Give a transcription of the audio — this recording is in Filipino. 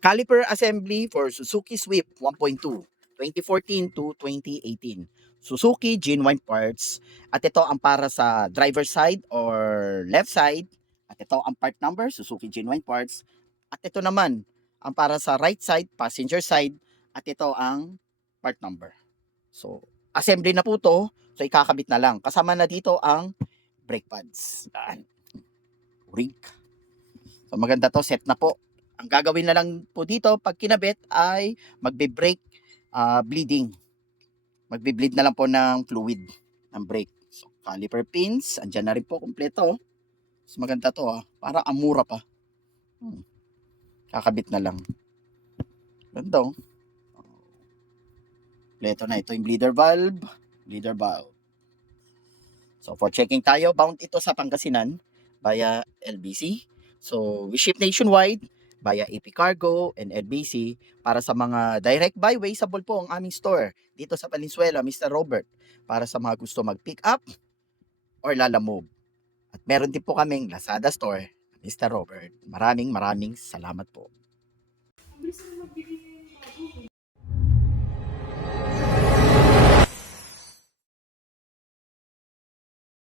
Caliper assembly for Suzuki Swift 1.2, 2014 to 2018. Suzuki genuine parts. At ito ang para sa driver side or left side. At ito ang part number, Suzuki genuine parts. At ito naman, ang para sa right side, passenger side. At ito ang part number. So, assembly na po to. So, ikakabit na lang. Kasama na dito ang brake pads. Rig. So, maganda to. Set na po. Ang gagawin na lang po dito pag kinabit ay magbe-brake bleeding. Magbe-bleed na lang po ng fluid ng brake. So, caliper pins. Andyan na rin po. Kompleto. So, maganda to ha. Parang amura pa. Kakabit na lang. Ganda oh. Kompleto na. Ito yung bleeder valve. Bleeder valve. So, for checking tayo, bound ito sa Pangasinan via LBC. So, we ship nationwide via AP Cargo and LBC. Para sa mga direct byway, sabol po ang aming store dito sa Valenzuela, Mr. Robert. Para sa mga gusto mag-pick up or lalamove. At meron din po kaming Lazada store, Mr. Robert. Maraming salamat po.